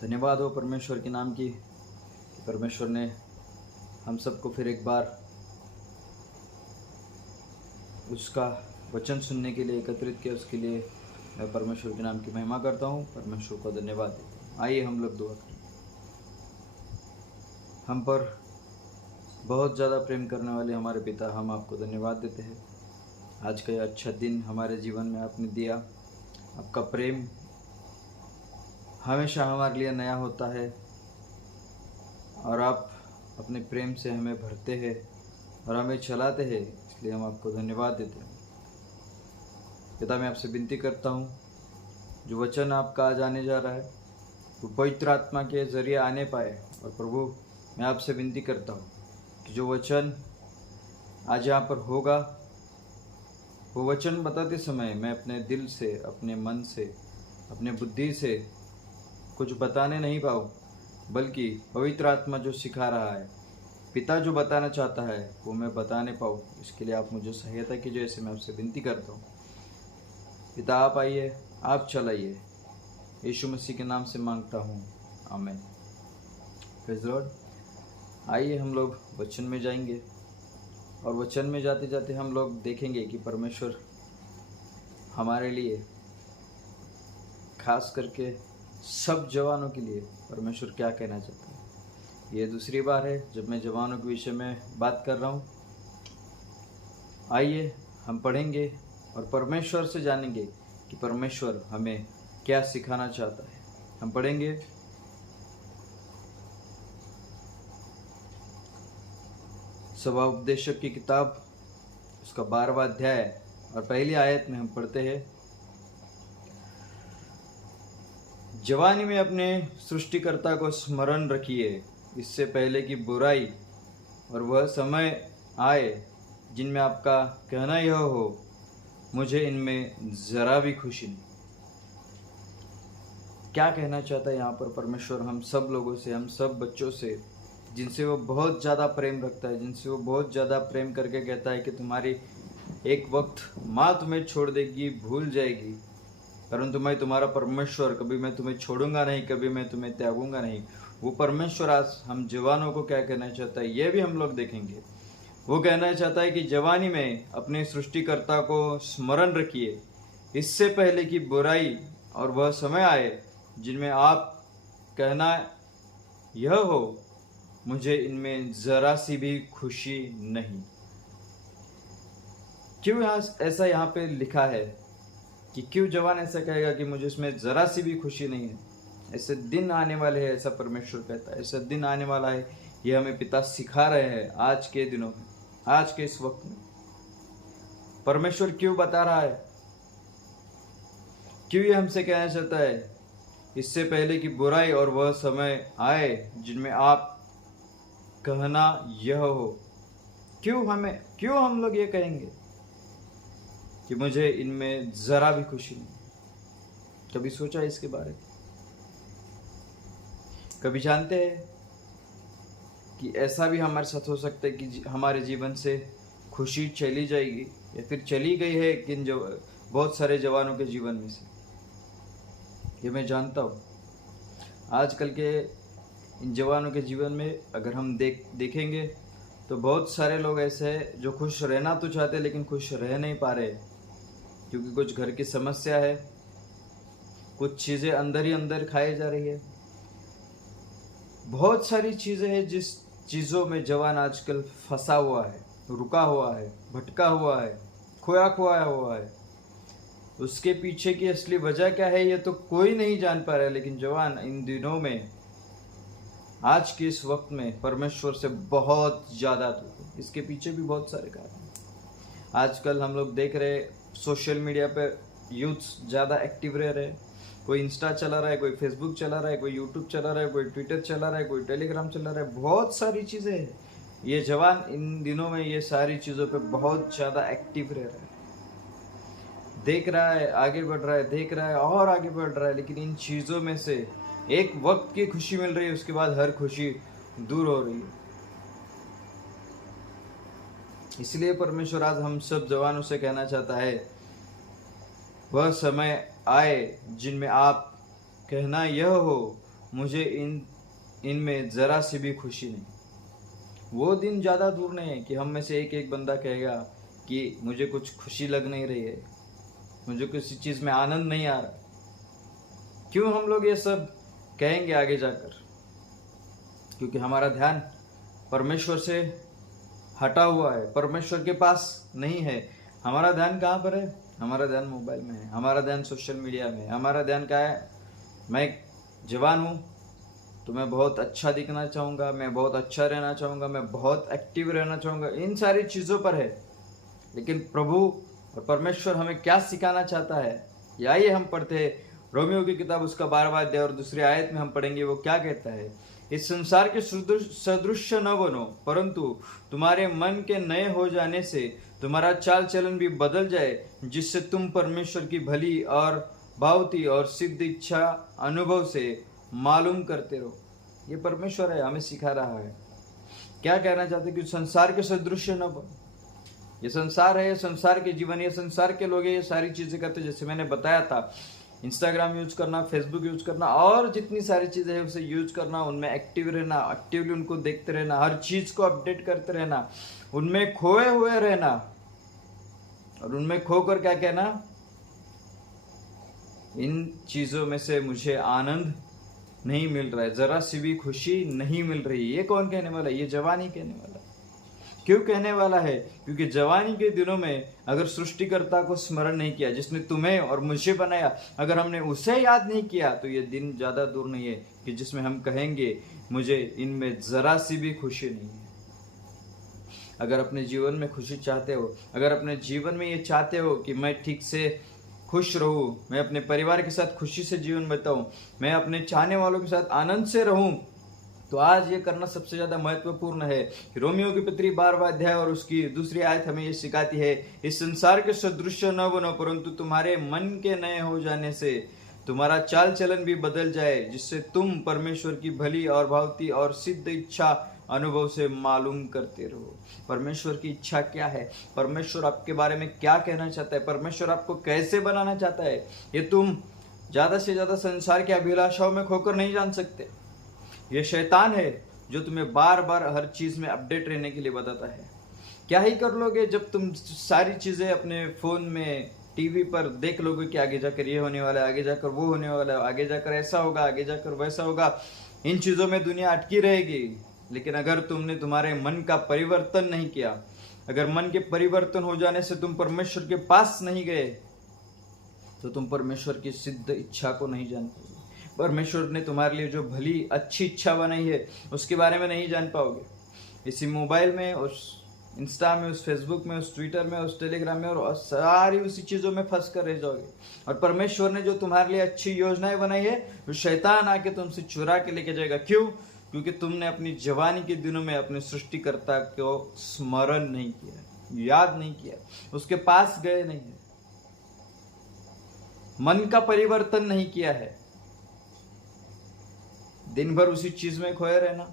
धन्यवाद हो परमेश्वर के नाम की कि परमेश्वर ने हम सबको फिर एक बार उसका वचन सुनने के लिए एकत्रित किया। उसके लिए मैं परमेश्वर के नाम की महिमा करता हूँ, परमेश्वर को धन्यवाद देता हूँ। आइए हम लोग दुआ करें। हम पर बहुत ज़्यादा प्रेम करने वाले हमारे पिता, हम आपको धन्यवाद देते हैं। आज का यह अच्छा दिन हमारे जीवन में आपने दिया। आपका प्रेम हमेशा हमारे लिए नया होता है और आप अपने प्रेम से हमें भरते हैं और हमें चलाते हैं, इसलिए हम आपको धन्यवाद देते हैं। पिता, मैं आपसे विनती करता हूँ, जो वचन आपका आज आने जा रहा है वो पवित्र आत्मा के जरिए आने पाए। और प्रभु, मैं आपसे विनती करता हूँ कि जो वचन आज यहाँ पर होगा, वो वचन बताते समय मैं अपने दिल से, अपने मन से, अपने बुद्धि से कुछ बताने नहीं पाऊँ, बल्कि पवित्र आत्मा जो सिखा रहा है, पिता जो बताना चाहता है, वो मैं बताने पाऊँ। इसके लिए आप मुझे सहायता कीजिए, ऐसे मैं आपसे विनती करता हूँ। पिता, आप आइए, आप चलाइए। यीशु मसीह के नाम से मांगता हूँ, आमीन। Praise the Lord. आइए हम लोग वचन में जाएंगे और वचन में जाते जाते हम लोग देखेंगे कि परमेश्वर हमारे लिए, खास करके सब जवानों के लिए, परमेश्वर क्या कहना चाहता है। ये दूसरी बार है जब मैं जवानों के विषय में बात कर रहा हूँ। आइए हम पढ़ेंगे और परमेश्वर से जानेंगे कि परमेश्वर हमें क्या सिखाना चाहता है। हम पढ़ेंगे सभा उपदेशक की किताब, उसका 12वां अध्याय और पहली आयत में हम पढ़ते हैं, जवानी में अपने सृष्टिकर्ता को स्मरण रखिए, इससे पहले कि बुराई और वह समय आए जिनमें आपका कहना यह हो, मुझे इनमें ज़रा भी खुशी नहीं। क्या कहना चाहता है यहाँ पर परमेश्वर हम सब लोगों से, हम सब बच्चों से, जिनसे वो बहुत ज़्यादा प्रेम रखता है, जिनसे वो बहुत ज़्यादा प्रेम करके कहता है कि तुम्हारी एक वक्त माँ तुम्हें छोड़ देगी, भूल जाएगी, परंतु मैं तुम्हारा परमेश्वर, कभी मैं तुम्हें छोड़ूंगा नहीं, कभी मैं तुम्हें त्यागूंगा नहीं। वो परमेश्वर आज हम जवानों को क्या कहना चाहता है, ये भी हम लोग देखेंगे। वो कहना चाहता है कि जवानी में अपने सृष्टिकर्ता को स्मरण रखिए, इससे पहले कि बुराई और वह समय आए जिनमें आप कहना यह हो, मुझे इनमें ज़रा सी भी खुशी नहीं। क्यों ऐसा यहाँ पे लिखा है कि क्यों जवान ऐसा कहेगा कि मुझे इसमें ज़रा सी भी खुशी नहीं है। ऐसे दिन आने वाले हैं, ऐसा परमेश्वर कहता है, ऐसा दिन आने वाला है। ये हमें पिता सिखा रहे हैं आज के दिनों में, आज के इस वक्त में। परमेश्वर क्यों बता रहा है, क्यों ये हमसे कहना चाहता है, इससे पहले कि बुराई और वह समय आए जिनमें आप कहना यह हो। क्यों हम लोग ये कहेंगे कि मुझे इनमें ज़रा भी खुशी नहीं। कभी सोचा इसके बारे में? कभी जानते हैं कि ऐसा भी हमारे साथ हो सकता है कि हमारे जीवन से खुशी चली जाएगी या फिर चली गई है कि बहुत सारे जवानों के जीवन में से। ये मैं जानता हूँ। आजकल के इन जवानों के जीवन में अगर हम देखेंगे तो बहुत सारे लोग ऐसे हैं जो खुश रहना तो चाहते लेकिन खुश रह नहीं पा रहे, क्योंकि कुछ घर की समस्या है, कुछ चीज़ें अंदर ही अंदर खाई जा रही है। बहुत सारी चीज़ें हैं जिस चीज़ों में जवान आजकल फंसा हुआ है, रुका हुआ है, भटका हुआ है, खोया खोया हुआ है। उसके पीछे की असली वजह क्या है ये तो कोई नहीं जान पा रहा है, लेकिन जवान इन दिनों में, आज के इस वक्त में परमेश्वर से बहुत ज़्यादा दूर है। इसके पीछे भी बहुत सारे कारण हैं। आजकल हम लोग देख रहे सोशल मीडिया पे यूथ ज़्यादा एक्टिव रह रहे। कोई इंस्टा चला रहा है, कोई फेसबुक चला रहा है, कोई यूट्यूब चला रहा है, कोई ट्विटर चला रहा है, कोई टेलीग्राम चला रहा है। बहुत सारी चीज़ें हैं। ये जवान इन दिनों में ये सारी चीज़ों पे बहुत ज़्यादा एक्टिव रह रहा है, देख रहा है, आगे बढ़ रहा है, देख रहा है और आगे बढ़ रहा है। लेकिन इन चीज़ों में से एक वक्त की खुशी मिल रही है, उसके बाद हर खुशी दूर हो रही है। इसलिए परमेश्वर आज हम सब जवानों से कहना चाहता है, वह समय आए जिनमें आप कहना यह हो, मुझे इनमें ज़रा सी भी खुशी नहीं। वो दिन ज़्यादा दूर नहीं है कि हम में से एक एक बंदा कहेगा कि मुझे कुछ खुशी लग नहीं रही है, मुझे किसी चीज़ में आनंद नहीं आ रहा। क्यों हम लोग ये सब कहेंगे आगे जाकर? क्योंकि हमारा ध्यान परमेश्वर से हटा हुआ है, परमेश्वर के पास नहीं है। हमारा ध्यान कहाँ पर है? हमारा ध्यान मोबाइल में है, हमारा ध्यान सोशल मीडिया में है, हमारा ध्यान क्या है? मैं एक जवान हूँ तो मैं बहुत अच्छा दिखना चाहूँगा, मैं बहुत अच्छा रहना चाहूँगा, मैं बहुत एक्टिव रहना चाहूँगा, इन सारी चीज़ों पर है। लेकिन प्रभु और परमेश्वर हमें क्या सिखाना चाहता है? ये आइए हम पढ़ते हैं रोमियो की किताब, उसका 12वां अध्याय और दूसरी आयत में हम पढ़ेंगे वो क्या कहता है। इस संसार के सदृश्य न बनो, परंतु तुम्हारे मन के नए हो जाने से तुम्हारा चाल चलन भी बदल जाए, जिससे तुम परमेश्वर की भली और भावती और सिद्ध इच्छा अनुभव से मालूम करते रहो। ये परमेश्वर है, हमें सिखा रहा है। क्या कहना चाहते कि संसार के सदृश्य न बनो। ये संसार है, ये संसार के जीवन, ये संसार के लोग ये सारी चीजें करते, जैसे मैंने बताया था, इंस्टाग्राम यूज करना, फेसबुक यूज करना और जितनी सारी चीजें हैं उसे यूज करना, उनमें एक्टिव रहना, एक्टिवली उनको देखते रहना, हर चीज को अपडेट करते रहना, उनमें खोए हुए रहना और उनमें खोकर क्या कहना, इन चीजों में से मुझे आनंद नहीं मिल रहा है, जरा सी भी खुशी नहीं मिल रही। ये कौन कहने वाला है? ये जवानी कहने वाला है। क्यों कहने वाला है? क्योंकि जवानी के दिनों में अगर सृष्टिकर्ता को स्मरण नहीं किया, जिसने तुम्हें और मुझे बनाया, अगर हमने उसे याद नहीं किया, तो ये दिन ज़्यादा दूर नहीं है कि जिसमें हम कहेंगे मुझे इनमें ज़रा सी भी खुशी नहीं है। अगर अपने जीवन में खुशी चाहते हो, अगर अपने जीवन में ये चाहते हो कि मैं ठीक से खुश रहूँ, मैं अपने परिवार के साथ खुशी से जीवन बिताऊं, मैं अपने चाहने वालों के साथ आनंद से रहूं, तो आज ये करना सबसे ज्यादा महत्वपूर्ण है। रोमियो की पत्री 12वां अध्याय और उसकी दूसरी आयत हमें ये सिखाती है, इस संसार के सदृश्य न बनो, परंतु तुम्हारे मन के नए हो जाने से तुम्हारा चाल चलन भी बदल जाए, जिससे तुम परमेश्वर की भली और भावती और सिद्ध इच्छा अनुभव से मालूम करते रहो। परमेश्वर की इच्छा क्या है? परमेश्वर आपके बारे में क्या कहना चाहता है? परमेश्वर आपको कैसे बनाना चाहता है? ये तुम ज्यादा से ज्यादा संसार की अभिलाषाओं में खोकर नहीं जान सकते। ये शैतान है जो तुम्हें बार बार हर चीज में अपडेट रहने के लिए बताता है। क्या ही कर लोगे जब तुम सारी चीजें अपने फोन में, टीवी पर देख लोगे कि आगे जाकर ये होने वाला है, आगे जाकर वो होने वाला है, आगे जाकर ऐसा होगा, आगे जाकर वैसा होगा। इन चीजों में दुनिया अटकी रहेगी। लेकिन अगर तुमने तुम्हारे मन का परिवर्तन नहीं किया, अगर मन के परिवर्तन हो जाने से तुम परमेश्वर के पास नहीं गए, तो तुम परमेश्वर की सिद्ध इच्छा को नहीं जान पाओगे। परमेश्वर ने तुम्हारे लिए जो भली अच्छी इच्छा बनाई है उसके बारे में नहीं जान पाओगे। इसी मोबाइल में, उस इंस्टा में, उस फेसबुक में, उस ट्विटर में, उस टेलीग्राम में और सारी उसी चीज़ों में फंस कर रह जाओगे। और परमेश्वर ने जो तुम्हारे लिए अच्छी योजनाएं बनाई है, वो शैतान आके तुमसे चुरा के लेके जाएगा। क्यों? क्योंकि तुमने अपनी जवानी के दिनों में अपने सृष्टिकर्ता को स्मरण नहीं किया, याद नहीं किया, उसके पास गए नहीं है, मन का परिवर्तन नहीं किया है। दिन भर उसी चीज में खोए रहना,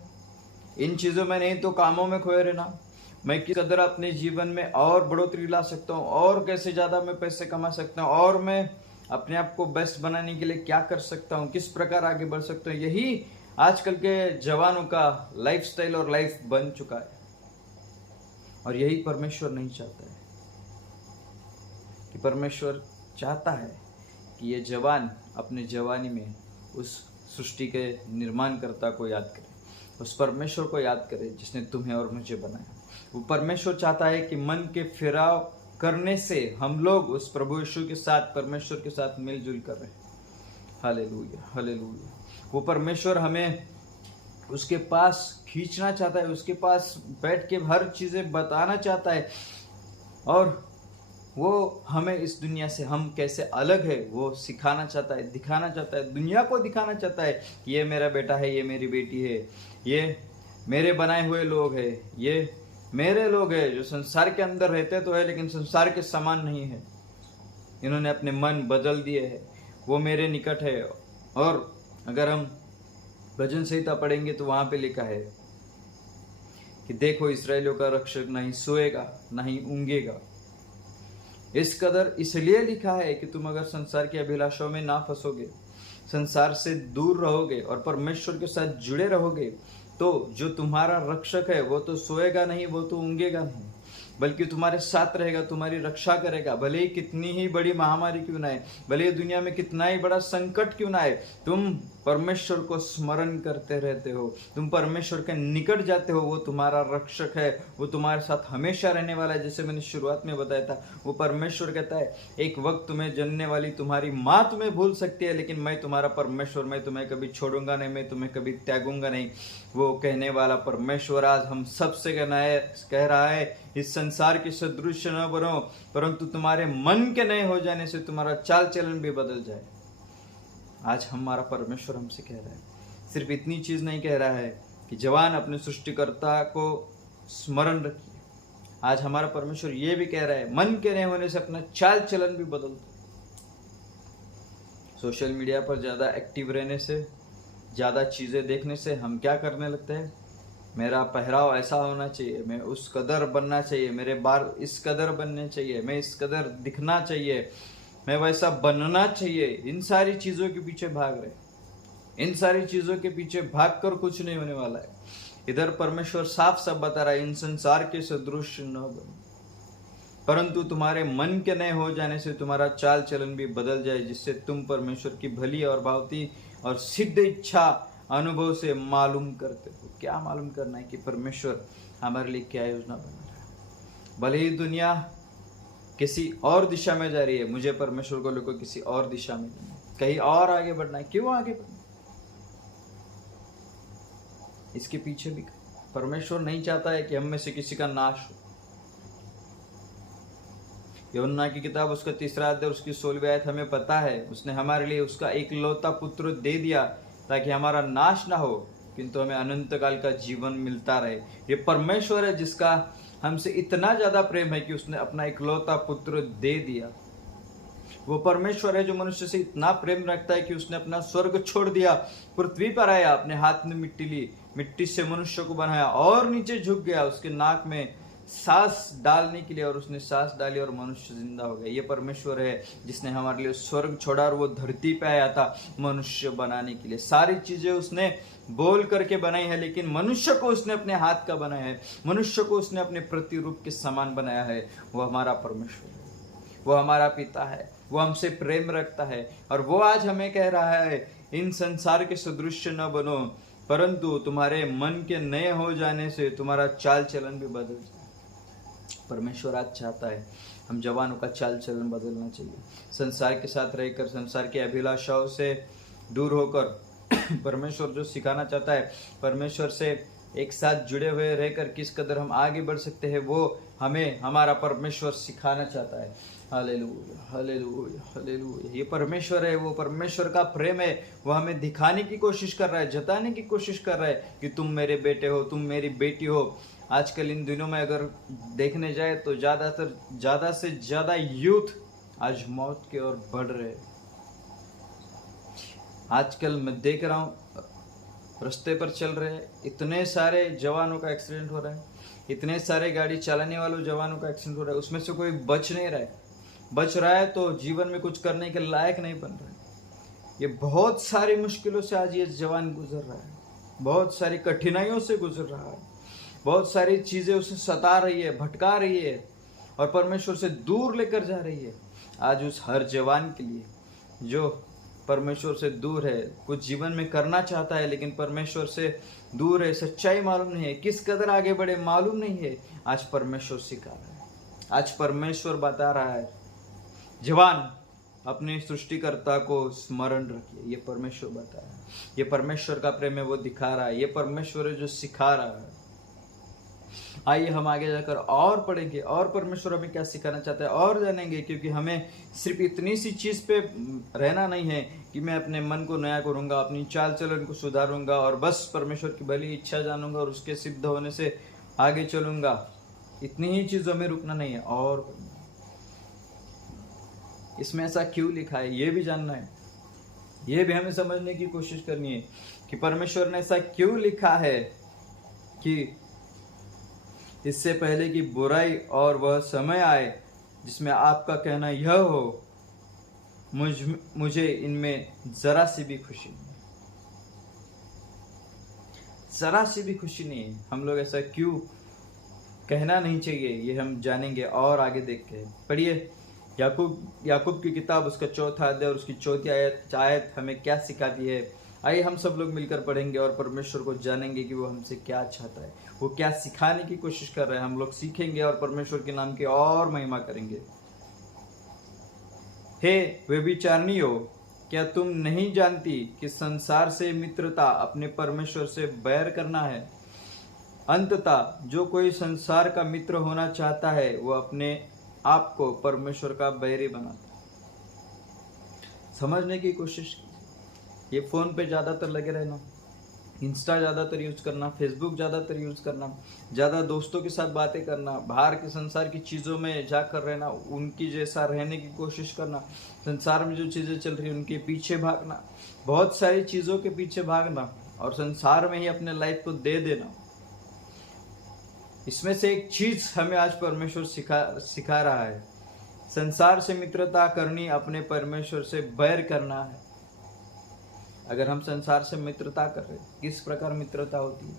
इन चीजों में नहीं तो कामों में खोए रहना। मैं किस कदर अपने जीवन में और बढ़ोतरी ला सकता हूँ, और कैसे ज्यादा मैं पैसे कमा सकता हूँ, और मैं अपने आप को बेस्ट बनाने के लिए क्या कर सकता हूँ, किस प्रकार आगे बढ़ सकता हूँ। यही आजकल के जवानों का लाइफस्टाइल और लाइफ बन चुका है। और यही परमेश्वर नहीं चाहता है। कि परमेश्वर चाहता है कि ये जवान अपने जवानी में उस सृष्टि के निर्माणकर्ता को याद करे, उस परमेश्वर को याद करे जिसने तुम्हें और मुझे बनाया। वो परमेश्वर चाहता है कि मन के फिराव करने से हम लोग उस प्रभु यीशु के साथ, परमेश्वर के साथ मिलजुल कर रहे हैं। Hallelujah, hallelujah. वो परमेश्वर हमें उसके पास खींचना चाहता है, उसके पास बैठ के हर चीज़ें बताना चाहता है, और वो हमें इस दुनिया से हम कैसे अलग है वो सिखाना चाहता है, दिखाना चाहता है, दुनिया को दिखाना चाहता है कि ये मेरा बेटा है, ये मेरी बेटी है, ये मेरे बनाए हुए लोग हैं, ये मेरे लोग हैं जो संसार के अंदर रहते तो है लेकिन संसार के समान नहीं है। इन्होंने अपने मन बदल दिए हैं, वो मेरे निकट है। और अगर हम भजन संहिता पढ़ेंगे तो वहाँ पे लिखा है कि देखो इस्राएलियों का रक्षक नहीं सोएगा नहीं ऊँघेगा। इस कदर इसलिए लिखा है कि तुम अगर संसार की अभिलाषाओं में ना फंसोगे, संसार से दूर रहोगे और परमेश्वर के साथ जुड़े रहोगे, तो जो तुम्हारा रक्षक है वो तो सोएगा नहीं, वो तो ऊँघेगा नहीं, बल्कि तुम्हारे साथ रहेगा, तुम्हारी रक्षा करेगा। भले ही कितनी ही बड़ी महामारी क्यों ना आए, भले ही दुनिया में कितना ही बड़ा संकट क्यों ना आए, तुम परमेश्वर को स्मरण करते रहते हो, तुम परमेश्वर के निकट जाते हो। वो तुम्हारा रक्षक है, वो तुम्हारे साथ हमेशा रहने वाला है। जैसे मैंने शुरुआत में बताया था, वो परमेश्वर कहता है, एक वक्त तुम्हें जनने वाली तुम्हारी माँ तुम्हें भूल सकती है, लेकिन मैं तुम्हारा परमेश्वर, मैं तुम्हें कभी छोड़ूंगा नहीं, मैं तुम्हें कभी त्यागूंगा नहीं। वो कहने वाला परमेश्वर आज हम सबसे कह रहा है, इस संसार के सदृश न बनो, परंतु तुम्हारे मन के नए हो जाने से तुम्हारा चाल चलन भी बदल जाए। आज हमारा परमेश्वर हमसे कह रहा है, सिर्फ इतनी चीज नहीं कह रहा है कि जवान अपने सृष्टिकर्ता को स्मरण रखिए। आज हमारा परमेश्वर ये भी कह रहा है, मन के नए होने से अपना चाल चलन भी बदल दो। सोशल मीडिया पर ज्यादा एक्टिव रहने से, ज्यादा चीजें देखने से हम क्या करने लगते हैं, मेरा पहराव ऐसा होना चाहिए, मैं उस कदर बनना चाहिए, मेरे बाल इस कदर बनने चाहिए, मैं इस कदर दिखना चाहिए, मैं वैसा बनना चाहिए। इन सारी चीजों के पीछे भाग रहे, इन सारी चीजों के पीछे भागकर कुछ नहीं होने वाला है। इधर परमेश्वर साफ साफ बता रहा है, इन संसार के सदृश न बनो, परंतु तुम्हारे मन के नए हो जाने से तुम्हारा चाल चलन भी बदल जाए, जिससे तुम परमेश्वर की भली और भावती और सिद्ध इच्छा अनुभव से मालूम करते हो। क्या मालूम करना है कि परमेश्वर हमारे लिए क्या योजना बना रहा है। भले ही दुनिया किसी और दिशा में जा रही है, मुझे परमेश्वर को लेकर किसी और दिशा में जाना है, कहीं और आगे बढ़ना है। क्यों आगे बढ़ना? इसके पीछे भी परमेश्वर नहीं चाहता है कि हम में से किसी का नाश हो। यूहन्ना की किताब उसका 3 अध्याय उसकी 16वीं आयत हमें पता है, उसने हमारे लिए उसका एकलौता पुत्र दे दिया ताकि हमारा नाश ना हो, किंतु हमें अनंत काल का जीवन मिलता रहे। ये परमेश्वर है जिसका हमसे इतना ज्यादा प्रेम है कि उसने अपना इकलौता पुत्र दे दिया। वो परमेश्वर है जो मनुष्य से इतना प्रेम रखता है कि उसने अपना स्वर्ग छोड़ दिया, पृथ्वी पर आया, अपने हाथ में मिट्टी ली, मिट्टी से मनुष्य को बनाया और नीचे झुक गया उसके नाक में सांस डालने के लिए, और उसने सांस डाली और मनुष्य जिंदा हो गया। ये परमेश्वर है जिसने हमारे लिए स्वर्ग छोड़ा और वो धरती पे आया था मनुष्य बनाने के लिए। सारी चीजें उसने बोल करके बनाई है, लेकिन मनुष्य को उसने अपने हाथ का बनाया है, मनुष्य को उसने अपने प्रतिरूप के समान बनाया है। वो हमारा परमेश्वर है, वो हमारा पिता है, वो हमसे प्रेम रखता है, और वो आज हमें कह रहा है, इन संसार के सदृश न बनो, परंतु तुम्हारे मन के नए हो जाने से तुम्हारा चाल चलन भी बदल जाए। परमेश्वर आज चाहता है हम जवानों का चाल चलन बदलना चाहिए, संसार के साथ रहकर, संसार की अभिलाषाओं से दूर होकर परमेश्वर जो सिखाना चाहता है, परमेश्वर से एक साथ जुड़े हुए रहकर किस कदर हम आगे बढ़ सकते हैं, वो हमें हमारा परमेश्वर सिखाना चाहता है। Hallelujah, hallelujah, hallelujah. ये परमेश्वर है, वो परमेश्वर का प्रेम है, वो हमें दिखाने की कोशिश कर रहा है, जताने की कोशिश कर रहा है कि तुम मेरे बेटे हो, तुम मेरी बेटी हो। आजकल इन दिनों में अगर देखने जाए तो ज्यादा से ज्यादा यूथ आज मौत की ओर बढ़ रहे हैं। आजकल मैं देख रहा हूँ रास्ते पर चल रहे हैं, इतने सारे जवानों का एक्सीडेंट हो रहा है, इतने सारे गाड़ी चलाने वालों जवानों का एक्सीडेंट हो रहा है, उसमें से कोई बच नहीं रहा है। बच रहा है तो जीवन में कुछ करने के लायक नहीं बन रहा है। ये बहुत सारी मुश्किलों से आज ये जवान गुजर रहा है, बहुत सारी कठिनाइयों से गुजर रहा है, बहुत सारी चीजें उसे सता रही है, भटका रही है और परमेश्वर से दूर लेकर जा रही है। आज उस हर जवान के लिए जो परमेश्वर से दूर है, कुछ जीवन में करना चाहता है लेकिन परमेश्वर से दूर है, सच्चाई मालूम नहीं है, किस कदर आगे बढ़े मालूम नहीं है, आज परमेश्वर सिखा रहा है, आज परमेश्वर बता रहा है, जवान अपने सृष्टिकर्ता को स्मरण रखिए। ये परमेश्वर बता रहा है, ये परमेश्वर का प्रेम है, वो दिखा रहा है, ये परमेश्वर है जो सिखा रहा है। आइए हम आगे जाकर और पढ़ेंगे और परमेश्वर हमें क्या सिखाना चाहता है और जानेंगे, क्योंकि हमें सिर्फ इतनी सी चीज़ पे रहना नहीं है कि मैं अपने मन को नया करूँगा, अपनी चाल चलन को सुधारूंगा और बस परमेश्वर की भली इच्छा जानूंगा और उसके सिद्ध होने से आगे चलूंगा। इतनी ही चीज़ों में रुकना नहीं है, और इसमें ऐसा क्यों लिखा है ये भी जानना है, ये भी हमें समझने की कोशिश करनी है कि परमेश्वर ने ऐसा क्यों लिखा है कि इससे पहले कि बुराई और वह समय आए जिसमें आपका कहना यह हो मुझे इनमें जरा सी भी खुशी नहीं, जरा सी भी खुशी नहीं है। हम लोग ऐसा क्यों कहना नहीं चाहिए, ये हम जानेंगे और आगे देख के। पढ़िए याकूब की किताब, उसका 4था अध्याय और उसकी 4थी आयत हमें क्या सिखाती है। आइए हम सब लोग मिलकर पढ़ेंगे और परमेश्वर को जानेंगे कि वो हमसे क्या चाहता है, वो क्या सिखाने की कोशिश कर रहा है। हम लोग सीखेंगे और परमेश्वर के नाम की और महिमा करेंगे। हे व्यभिचारिणियों, क्या तुम नहीं जानती कि संसार से मित्रता अपने परमेश्वर से बैर करना है। अंततः जो कोई संसार का मित्र होना चाहता है वो अपने आप को परमेश्वर का बैरी बनाता है। समझने की कोशिश कीजिए। ये फोन पे ज्यादातर लगे रहना, इंस्टा ज़्यादातर यूज करना, फेसबुक ज़्यादातर यूज करना, ज़्यादा दोस्तों के साथ बातें करना, बाहर के संसार की चीज़ों में जाकर रहना, उनकी जैसा रहने की कोशिश करना, संसार में जो चीज़ें चल रही हैं उनके पीछे भागना, बहुत सारी चीज़ों के पीछे भागना और संसार में ही अपने लाइफ को दे देना। इसमें से एक चीज हमें आज परमेश्वर सिखा रहा है। संसार से मित्रता करनी अपने परमेश्वर से बैर करना है। अगर हम संसार से मित्रता कर रहे, किस प्रकार मित्रता होती है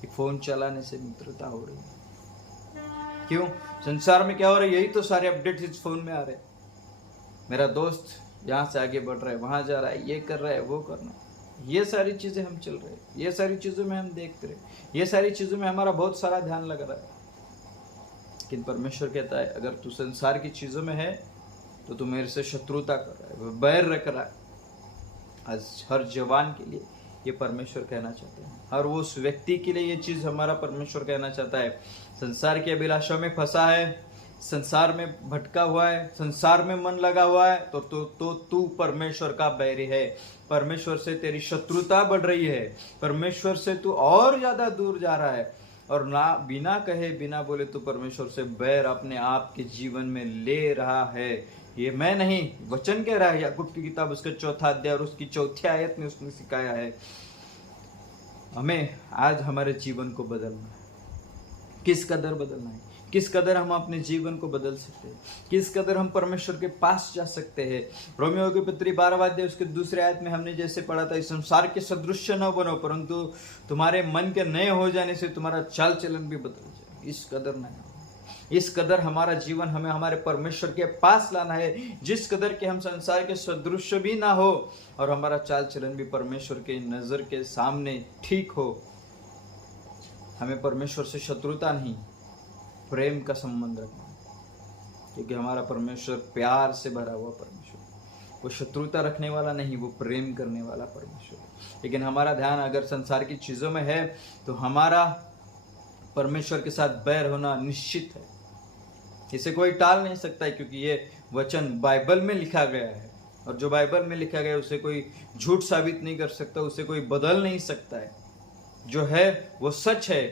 कि फोन चलाने से मित्रता हो रही है। क्यों? संसार में क्या हो रहा है, यही तो सारे अपडेट्स इस फोन में आ रहे। मेरा दोस्त यहाँ से आगे बढ़ रहा है, वहां जा रहा है, ये कर रहा है, वो करना, ये सारी चीजें हम चल रहे, ये सारी चीजों में हम देखते रहे, ये सारी चीजों में हमारा बहुत सारा ध्यान लग रहा है। लेकिन परमेश्वर कहता है अगर तू संसार की चीजों में है तो तू मेरे से शत्रुता कर रहा है, बैर रख रहा है। आज हर जवान के लिए ये परमेश्वर कहना चाहते हैं, हर वो उस व्यक्ति के लिए ये चीज हमारा परमेश्वर कहना चाहता है। संसार की अभिलाषा में फंसा है, संसार में भटका हुआ है, संसार में मन लगा हुआ है, तो तू परमेश्वर का बैरी है। परमेश्वर से तेरी शत्रुता बढ़ रही है, परमेश्वर से तू और ज्यादा दूर जा रहा है और ना बिना कहे बिना बोले तू परमेश्वर से बैर अपने आप के जीवन में ले रहा है। ये मैं नहीं, वचन कह रहा है। याकूब की किताब उसका 4था अध्याय और उसकी 4थी आयत में उसने सिखाया है। हमें आज हमारे जीवन को बदलना है। किस कदर बदलना है, किस कदर हम अपने जीवन को बदल सकते हैं, किस कदर हम परमेश्वर के पास जा सकते हैं। रोमियो की पत्री 12वां अध्याय उसके 2 आयत में हमने जैसे पढ़ा था, इस संसार के सदृश न बनो परंतु तुम्हारे मन के नए हो जाने से तुम्हारा चाल चलन भी बदल जाए। इस कदर नहीं, इस कदर हमारा जीवन हमें हमारे परमेश्वर के पास लाना है, जिस कदर के हम संसार के सदृश भी ना हो और हमारा चाल चलन भी परमेश्वर के नजर के सामने ठीक हो। हमें परमेश्वर से शत्रुता नहीं, प्रेम का संबंध रखना, क्योंकि हमारा परमेश्वर प्यार से भरा हुआ परमेश्वर, वो शत्रुता रखने वाला नहीं, वो प्रेम करने वाला परमेश्वर। लेकिन हमारा ध्यान अगर संसार की चीजों में है तो हमारा परमेश्वर के साथ बैर होना निश्चित है। इसे कोई टाल नहीं सकता है, क्योंकि ये वचन बाइबल में लिखा गया है और जो बाइबल में लिखा गया है उसे कोई झूठ साबित नहीं कर सकता, उसे कोई बदल नहीं सकता है। जो है वो सच है।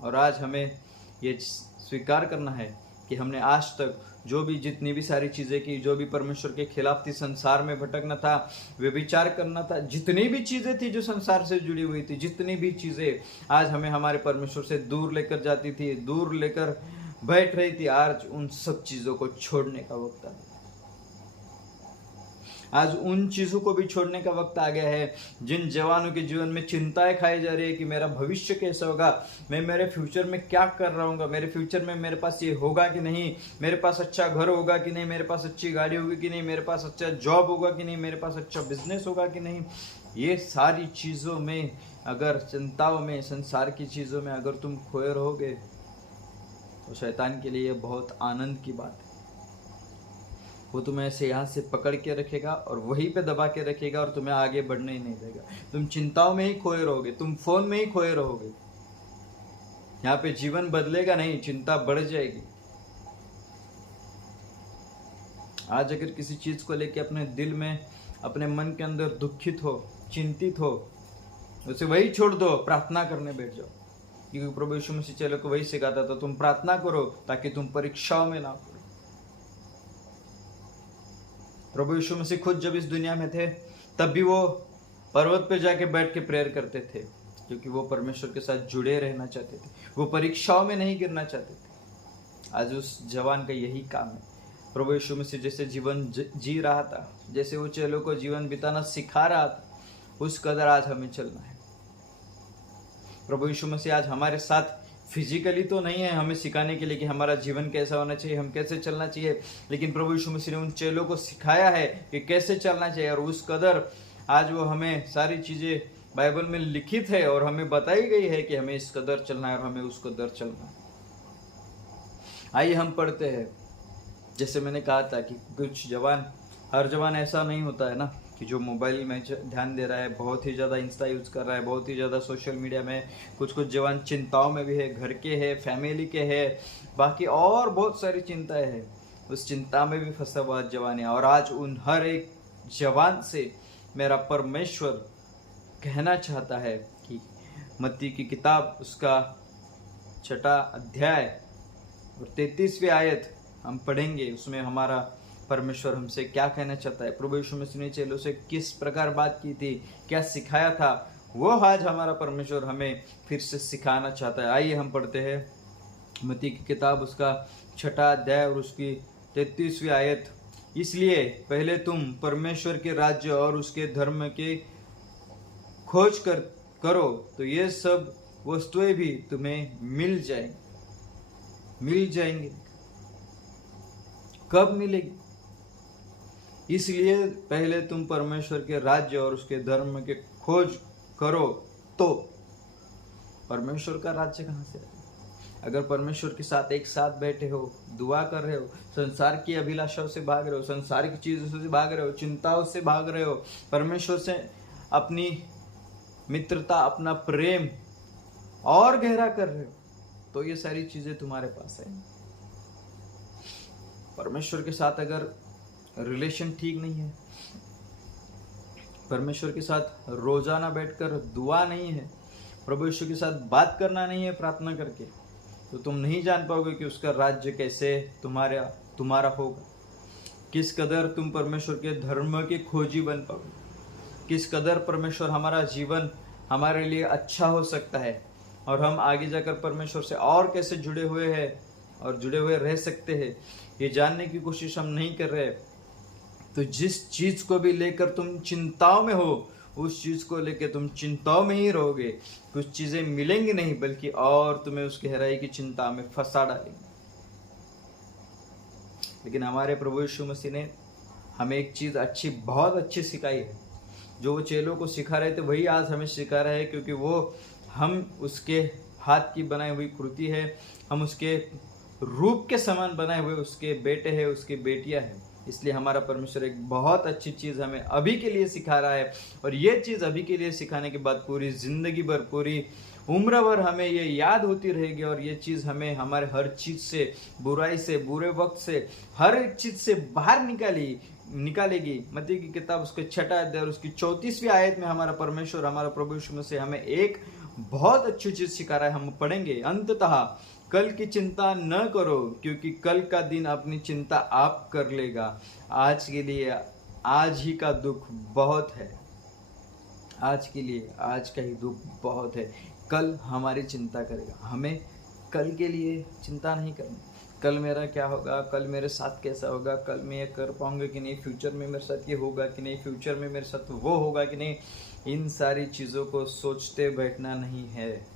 और आज हमें ये स्वीकार करना है कि हमने आज तक जो भी जितनी भी सारी चीजें की, जो भी परमेश्वर के खिलाफ थी, संसार में भटकना था, व्यभिचार करना था, जितनी भी चीजें थी जो संसार से जुड़ी हुई थी, जितनी भी चीजें आज हमें हमारे परमेश्वर से दूर लेकर जाती थी, दूर लेकर बैठ रही थी, आज उन सब चीजों को छोड़ने का वक्त आ गया। आज उन चीजों को भी छोड़ने का वक्त आ गया है। जिन जवानों के जीवन में चिंताएं खाई जा रही है कि मेरा भविष्य कैसा होगा, मैं मेरे फ्यूचर में क्या कर रहा हूँ, मेरे फ्यूचर में मेरे पास ये होगा कि नहीं, मेरे पास अच्छा घर होगा कि नहीं, मेरे पास अच्छी गाड़ी होगी कि नहीं, मेरे पास अच्छा जॉब होगा कि नहीं, मेरे पास अच्छा बिजनेस होगा कि नहीं। ये सारी चीजों में अगर चिंताओं में, संसार की चीजों में अगर तुम खोए रहोगे तो शैतान के लिए बहुत आनंद की बात है। वो तुम्हें ऐसे यहाँ से पकड़ के रखेगा और वहीं पे दबा के रखेगा और तुम्हें आगे बढ़ने ही नहीं देगा। तुम चिंताओं में ही खोए रहोगे, तुम फोन में ही खोए रहोगे। यहाँ पे जीवन बदलेगा नहीं, चिंता बढ़ जाएगी। आज अगर किसी चीज को लेके अपने दिल में, अपने मन के अंदर दुखित हो, चिंतित हो, उसे वही छोड़ दो, प्रार्थना करने बैठ जाओ। क्योंकि प्रभु यीशु मसीह चेलों को वही सिखाता था, तुम प्रार्थना करो ताकि तुम परीक्षाओं में ना पड़ो। प्रभु यीशु मसीह खुद जब इस दुनिया में थे तब भी वो पर्वत पे जाके बैठ के प्रेयर करते थे, क्योंकि वो परमेश्वर के साथ जुड़े रहना चाहते थे, वो परीक्षाओं में नहीं गिरना चाहते थे। आज उस जवान का यही काम है। प्रभु यीशु मसीह जैसे जीवन जी रहा था, जैसे वो चेलों को जीवन बिताना सिखा रहा था, उस कदर आज हमें चलना है। प्रभु यीशु मसीह आज हमारे साथ फिजिकली तो नहीं है हमें सिखाने के लिए कि हमारा जीवन कैसा होना चाहिए, हम कैसे चलना चाहिए, लेकिन प्रभु यीशु मसीह ने उन चेलों को सिखाया है कि कैसे चलना चाहिए, और उस कदर आज वो हमें सारी चीज़ें बाइबल में लिखित है और हमें बताई गई है कि हमें इस कदर चलना है और हमें उस कदर चलना है। आइए हम पढ़ते हैं। जैसे मैंने कहा था कि कुछ जवान, हर जवान ऐसा नहीं होता है ना कि जो मोबाइल में ध्यान दे रहा है, बहुत ही ज़्यादा इंस्टा यूज़ कर रहा है, बहुत ही ज़्यादा सोशल मीडिया में, कुछ जवान चिंताओं में भी है, घर के है, फैमिली के है, बाकी और बहुत सारी चिंताएं हैं, उस चिंता में भी फंसा हुआ जवान है। और आज उन हर एक जवान से मेरा परमेश्वर कहना चाहता है कि मत्ती की किताब उसका 6 अध्याय और 33वीं आयत हम पढ़ेंगे। उसमें हमारा परमेश्वर हमसे क्या कहना चाहता है, प्रभु यीशु मसीह ने चेलों से किस प्रकार बात की थी, क्या सिखाया था, वो आज हमारा परमेश्वर हमें फिर से सिखाना चाहता है। आइए हम पढ़ते हैं मत्ती की किताब उसका 6 अध्याय और उसकी 33वीं आयत। इसलिए पहले तुम परमेश्वर के राज्य और उसके धर्म के खोज करो तो ये सब वस्तुएं भी तुम्हें मिल जाएंगी। कब मिलेगी? इसलिए पहले तुम परमेश्वर के राज्य और उसके धर्म के खोज करो। तो परमेश्वर का राज्य कहाँ से आएगा? अगर परमेश्वर के साथ एक साथ बैठे हो, दुआ कर रहे हो, संसार की अभिलाषाओं से भाग रहे हो, संसारिक चीजों से भाग रहे हो, चिंताओं से भाग रहे हो, परमेश्वर से अपनी मित्रता, अपना प्रेम और गहरा कर रहे हो, तो ये सारी चीजें तुम्हारे पास है। परमेश्वर के साथ अगर रिलेशन ठीक नहीं है, परमेश्वर के साथ रोजाना बैठकर दुआ नहीं है, प्रभु यीशु के साथ बात करना नहीं है प्रार्थना करके, तो तुम नहीं जान पाओगे कि उसका राज्य कैसे तुम्हारा होगा। किस कदर तुम परमेश्वर के धर्म के खोजी बन पाओगे, किस कदर परमेश्वर हमारा जीवन हमारे लिए अच्छा हो सकता है, और हम आगे जाकर परमेश्वर से और कैसे जुड़े हुए हैं और जुड़े हुए रह सकते हैं, ये जानने की कोशिश हम नहीं कर रहे। तो जिस चीज को भी लेकर तुम चिंताओं में हो, उस चीज को लेकर तुम चिंताओं में ही रहोगे, कुछ चीजें मिलेंगी नहीं, बल्कि और तुम्हें उस गहराई की चिंता में फंसा डालेंगे। लेकिन हमारे प्रभु यीशु मसीह ने हमें एक चीज बहुत अच्छी सिखाई है। जो वो चेलों को सिखा रहे थे वही आज हमें सिखा रहे हैं, क्योंकि वो हम उसके हाथ की बनाई हुई कृति है, हम उसके रूप के समान बनाए हुए उसके बेटे हैं, उसकी बेटियां हैं। इसलिए हमारा परमेश्वर एक बहुत अच्छी चीज़ हमें अभी के लिए सिखा रहा है, और ये चीज़ अभी के लिए सिखाने के बाद पूरी जिंदगी भर, पूरी उम्र भर हमें ये याद होती रहेगी, और ये चीज़ हमें हमारे हर चीज़ से, बुराई से, बुरे वक्त से, हर एक चीज़ से बाहर निकालेगी। मत्ती की किताब उसके 6 अध्याय और उसकी 34वीं आयत में हमारा परमेश्वर, हमारा प्रभु यीशु मसीह हमें एक बहुत अच्छी चीज़ सिखा रहा है। हम पढ़ेंगे, अंततः कल की चिंता न करो, क्योंकि कल का दिन अपनी चिंता आप कर लेगा। आज के लिए आज ही का दुख बहुत है, आज के लिए आज का ही दुख बहुत है। कल हमारी चिंता करेगा, हमें कल के लिए चिंता नहीं करनी। कल मेरा क्या होगा, कल मेरे साथ कैसा होगा, कल मैं ये कर पाऊंगा कि नहीं, फ्यूचर में मेरे साथ ये होगा कि नहीं, फ्यूचर में मेरे साथ वो होगा कि नहीं, इन सारी चीज़ों को सोचते बैठना नहीं है।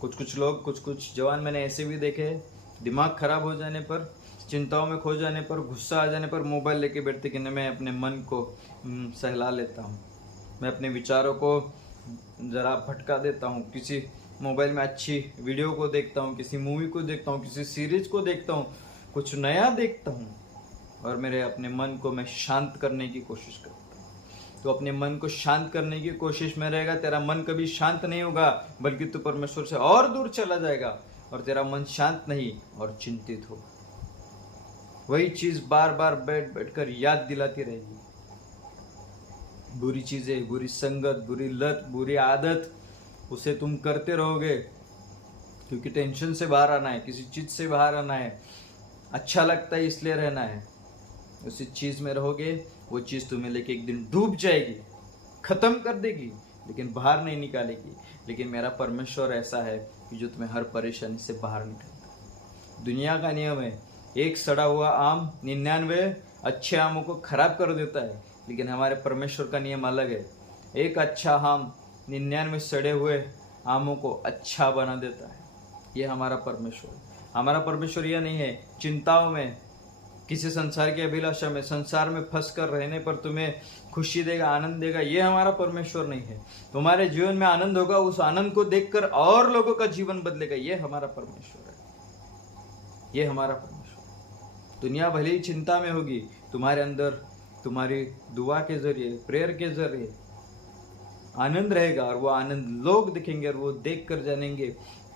कुछ लोग, कुछ जवान मैंने ऐसे भी देखे, दिमाग खराब हो जाने पर, चिंताओं में खो जाने पर, गुस्सा आ जाने पर मोबाइल लेके बैठते कि मैं अपने मन को सहला लेता हूँ, मैं अपने विचारों को ज़रा भटका देता हूँ, किसी मोबाइल में अच्छी वीडियो को देखता हूँ, किसी मूवी को देखता हूँ, किसी सीरीज को देखता हूँ, कुछ नया देखता हूँ, और मेरे अपने मन को मैं शांत करने की कोशिश करता हूँ। तो अपने मन को शांत करने की कोशिश में रहेगा, तेरा मन कभी शांत नहीं होगा, बल्कि तू परमेश्वर से और दूर चला जाएगा, और तेरा मन शांत नहीं और चिंतित होगा। वही चीज बार बार बैठ कर याद दिलाती रहेगी। बुरी चीजें, बुरी संगत, बुरी लत, बुरी आदत, उसे तुम करते रहोगे, क्योंकि टेंशन से बाहर आना है, किसी चीज से बाहर आना है, अच्छा लगता है इसलिए रहना है। उसी चीज में रहोगे, वो चीज तुम्हें लेके एक दिन डूब जाएगी, खत्म कर देगी, लेकिन बाहर नहीं निकालेगी। लेकिन मेरा परमेश्वर ऐसा है कि जो तुम्हें हर परेशानी से बाहर निकालता है। दुनिया का नियम है, एक सड़ा हुआ आम 99 अच्छे आमों को खराब कर देता है, लेकिन हमारे परमेश्वर का नियम अलग है। एक अच्छा आम 99 सड़े हुए आमों को अच्छा बना देता है। ये हमारा परमेश्वर है। हमारा परमेश्वर यह नहीं है चिंताओं में, किसी संसार की अभिलाषा में, संसार में फंस कर रहने पर तुम्हें खुशी देगा, आनंद देगा। ये हमारा परमेश्वर नहीं है। तुम्हारे जीवन में आनंद होगा, उस आनंद को देखकर और लोगों का जीवन बदलेगा। ये हमारा परमेश्वर है। ये हमारा परमेश्वर है। दुनिया भले ही चिंता में होगी, तुम्हारे अंदर तुम्हारी दुआ के जरिए, प्रेयर के जरिए आनंद रहेगा, और वो आनंद लोग दिखेंगे और वो देख कर जानेंगे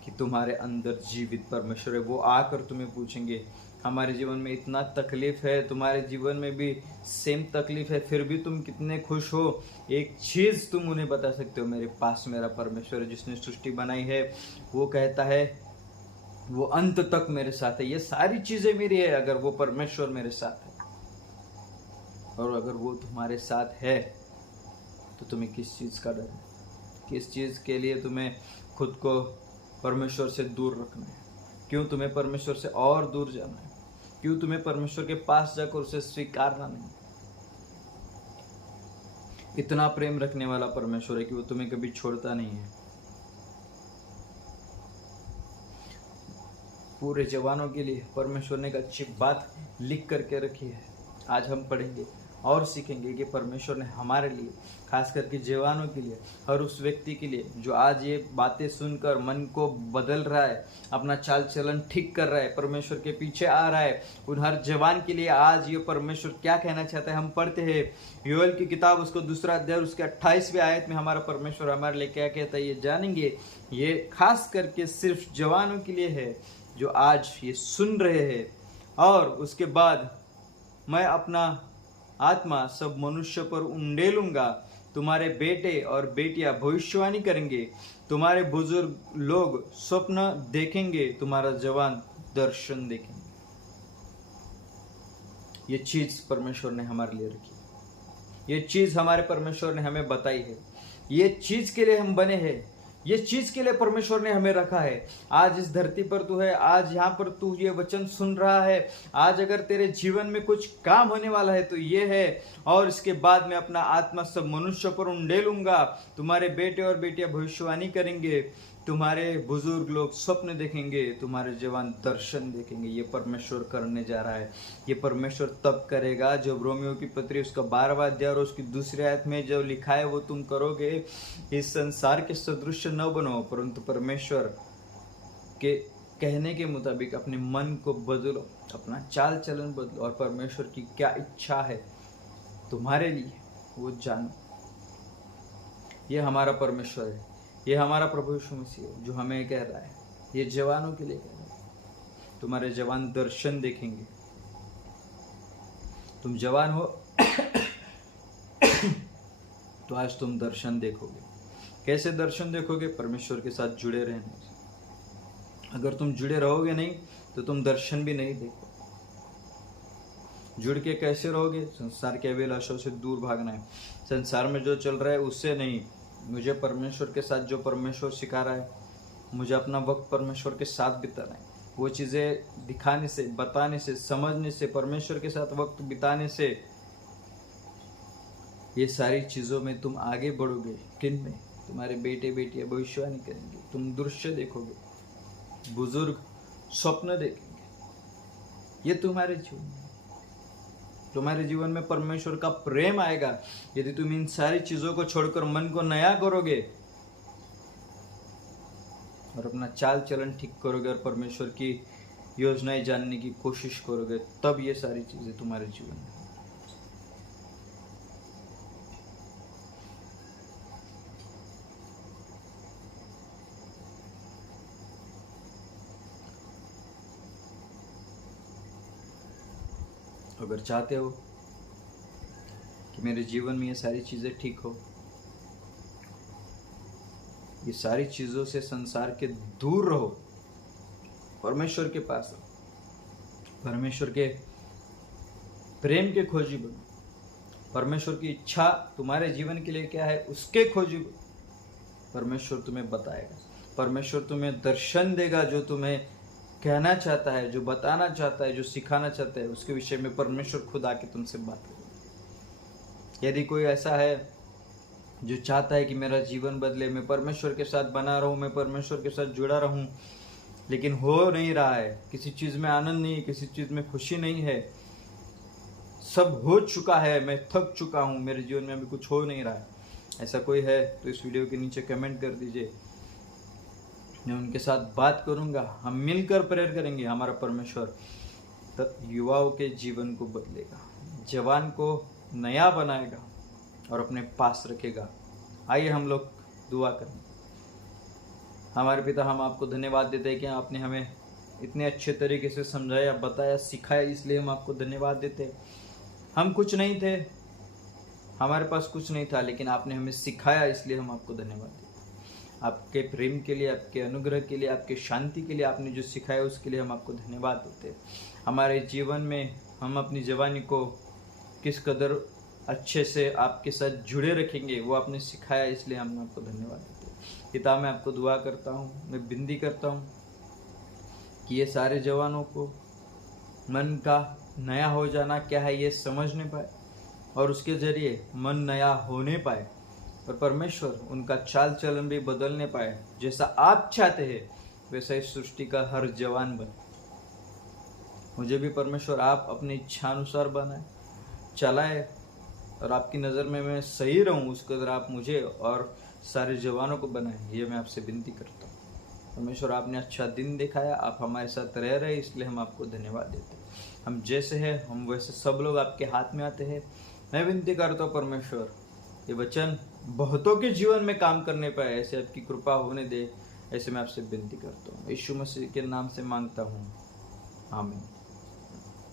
कि तुम्हारे अंदर जीवित परमेश्वर है। वो आकर तुम्हें पूछेंगे, हमारे जीवन में इतना तकलीफ है, तुम्हारे जीवन में भी सेम तकलीफ है, फिर भी तुम कितने खुश हो। एक चीज तुम उन्हें बता सकते हो, मेरे पास मेरा परमेश्वर है जिसने सृष्टि बनाई है। वो कहता है वो अंत तक मेरे साथ है। ये सारी चीजें मेरी है अगर वो परमेश्वर मेरे साथ है। और अगर वो तुम्हारे साथ है तो तुम्हें किस चीज का डर है? किस चीज के लिए तुम्हें खुद को परमेश्वर से दूर रखना है? क्यों तुम्हें परमेश्वर से और दूर जाना है? क्यों तुम्हें परमेश्वर के पास जाकर उसे स्वीकारना नहीं? इतना प्रेम रखने वाला परमेश्वर है कि वो तुम्हें कभी छोड़ता नहीं है। पूरे जवानों के लिए परमेश्वर ने एक अच्छी बात लिख करके रखी है। आज हम पढ़ेंगे और सीखेंगे कि परमेश्वर ने हमारे लिए, खास करके जवानों के लिए, और उस व्यक्ति के लिए जो आज ये बातें सुनकर मन को बदल रहा है, अपना चाल चलन ठीक कर रहा है, परमेश्वर के पीछे आ रहा है, उन हर जवान के लिए आज ये परमेश्वर क्या कहना चाहता है। हम पढ़ते हैं योएल की किताब, उसको 2 अध्याय उसके 28वें आयत में हमारा परमेश्वर हमारे लिए क्या कहता है, ये जानेंगे। ये खास करके सिर्फ जवानों के लिए है जो आज ये सुन रहे हैं। और उसके बाद मैं अपना आत्मा सब मनुष्य पर उंडेलूंगा, तुम्हारे बेटे और बेटियां भविष्यवाणी करेंगे, तुम्हारे बुजुर्ग लोग स्वप्न देखेंगे, तुम्हारा जवान दर्शन देखेंगे। ये चीज परमेश्वर ने हमारे लिए रखी, ये चीज हमारे परमेश्वर ने हमें बताई है, ये चीज के लिए हम बने हैं, ये चीज के लिए परमेश्वर ने हमें रखा है। आज इस धरती पर तू है, आज यहाँ पर तू ये वचन सुन रहा है। आज अगर तेरे जीवन में कुछ काम होने वाला है तो ये है। और इसके बाद मैं अपना आत्मा सब मनुष्य पर उंडेलूंगा, तुम्हारे बेटे और बेटियां भविष्यवाणी करेंगे, तुम्हारे बुजुर्ग लोग स्वप्न देखेंगे, तुम्हारे जवान दर्शन देखेंगे। ये परमेश्वर करने जा रहा है। ये परमेश्वर तब करेगा जब रोमियो की पत्री उसका 12वां अध्याय और उसकी 2 आयत में जो लिखा है वो तुम करोगे। इस संसार के सदृश न बनो, परंतु परमेश्वर के कहने के मुताबिक अपने मन को बदलो, अपना चाल चलन बदलो, और परमेश्वर की क्या इच्छा है तुम्हारे लिए वो जानो। ये हमारा परमेश्वर है, ये हमारा प्रभु यीशु मसीह है जो हमें कह रहा है, ये जवानों के लिए कह रहा है, तुम्हारे जवान दर्शन देखेंगे। तुम जवान हो तो आज तुम दर्शन देखोगे। कैसे दर्शन देखोगे? परमेश्वर के साथ जुड़े रहने से। अगर तुम जुड़े रहोगे नहीं तो तुम दर्शन भी नहीं देखोगे। जुड़ के कैसे रहोगे? संसार के अभिलाषाओं से दूर भागना है, संसार में जो चल रहा है उससे नहीं। मुझे परमेश्वर के साथ जो परमेश्वर सिखा रहा है, मुझे अपना वक्त परमेश्वर के साथ बिताना है। वो चीज़ें दिखाने से, बताने से, समझने से, परमेश्वर के साथ वक्त बिताने से, ये सारी चीज़ों में तुम आगे बढ़ोगे। किन में? तुम्हारे बेटे बेटियां भविष्यवाणी करेंगे, तुम दृश्य देखोगे, बुजुर्ग स्वप्न देखेंगे। ये तुम्हारे जीवन में, तुम्हारे जीवन में परमेश्वर का प्रेम आएगा यदि तुम इन सारी चीजों को छोड़कर मन को नया करोगे और अपना चाल चलन ठीक करोगे और परमेश्वर की योजनाएं जानने की कोशिश करोगे, तब ये सारी चीजें तुम्हारे जीवन में। अगर चाहते हो कि मेरे जीवन में ये सारी चीज़ें ठीक हो, ये सारी चीज़ों से संसार के दूर रहो, परमेश्वर के पास रहो, परमेश्वर के प्रेम के खोजी बनो, परमेश्वर की इच्छा तुम्हारे जीवन के लिए क्या है उसके खोजी बनो। परमेश्वर तुम्हें बताएगा, परमेश्वर तुम्हें दर्शन देगा जो तुम्हें कहना चाहता है, जो बताना चाहता है, जो सिखाना चाहता है, उसके विषय में परमेश्वर खुद आके तुमसे बात करेगा। यदि कोई ऐसा है जो चाहता है कि मेरा जीवन बदले, मैं परमेश्वर के साथ बना रहूं, मैं परमेश्वर के साथ जुड़ा रहूं, लेकिन हो नहीं रहा है, किसी चीज़ में आनंद नहीं, किसी चीज़ में खुशी नहीं है, सब हो चुका है, मैं थक चुका हूं, मेरे जीवन में अभी कुछ हो नहीं रहा है, ऐसा कोई है तो इस वीडियो के नीचे कमेंट कर दीजिए। मैं उनके साथ बात करूंगा, हम मिलकर प्रेयर करेंगे। हमारा परमेश्वर तो युवाओं के जीवन को बदलेगा, जवान को नया बनाएगा और अपने पास रखेगा। आइए हम लोग दुआ करें। हमारे पिता, हम आपको धन्यवाद देते हैं कि आपने हमें इतने अच्छे तरीके से समझाया, बताया, सिखाया, इसलिए हम आपको धन्यवाद देते हैं। हम कुछ नहीं थे, हमारे पास कुछ नहीं था, लेकिन आपने हमें सिखाया, इसलिए हम आपको धन्यवाद देते हैं। आपके प्रेम के लिए, आपके अनुग्रह के लिए, आपके शांति के लिए, आपने जो सिखाया उसके लिए हम आपको धन्यवाद देते हैं। हमारे जीवन में हम अपनी जवानी को किस कदर अच्छे से आपके साथ जुड़े रखेंगे वो आपने सिखाया, इसलिए हम आपको धन्यवाद देते हैं। पिता, मैं आपको दुआ करता हूँ, मैं विनती करता हूँ कि ये सारे जवानों को मन का नया हो जाना क्या है ये समझने पाए और उसके ज़रिए मन नया होने पाए और परमेश्वर उनका चाल चलन भी बदलने पाए। जैसा आप चाहते हैं वैसा इस सृष्टि का हर जवान बने। मुझे भी परमेश्वर आप अपनी इच्छा अनुसार बनाए, चलाए और आपकी नज़र में मैं सही रहूं, उस कदर आप मुझे और सारे जवानों को बनाए, ये मैं आपसे विनती करता हूँ। परमेश्वर, आपने अच्छा दिन दिखाया, आप हमारे साथ रह रहे, इसलिए हम आपको धन्यवाद देते हैं। हम जैसे हैं हम वैसे सब लोग आपके हाथ में आते हैं। मैं विनती करता हूँ परमेश्वर, ये वचन बहुतों के जीवन में काम करने पाए, ऐसे आपकी कृपा होने दे, ऐसे मैं आपसे विनती करता हूँ। यीशु मसीह के नाम से मांगता हूँ, आमीन।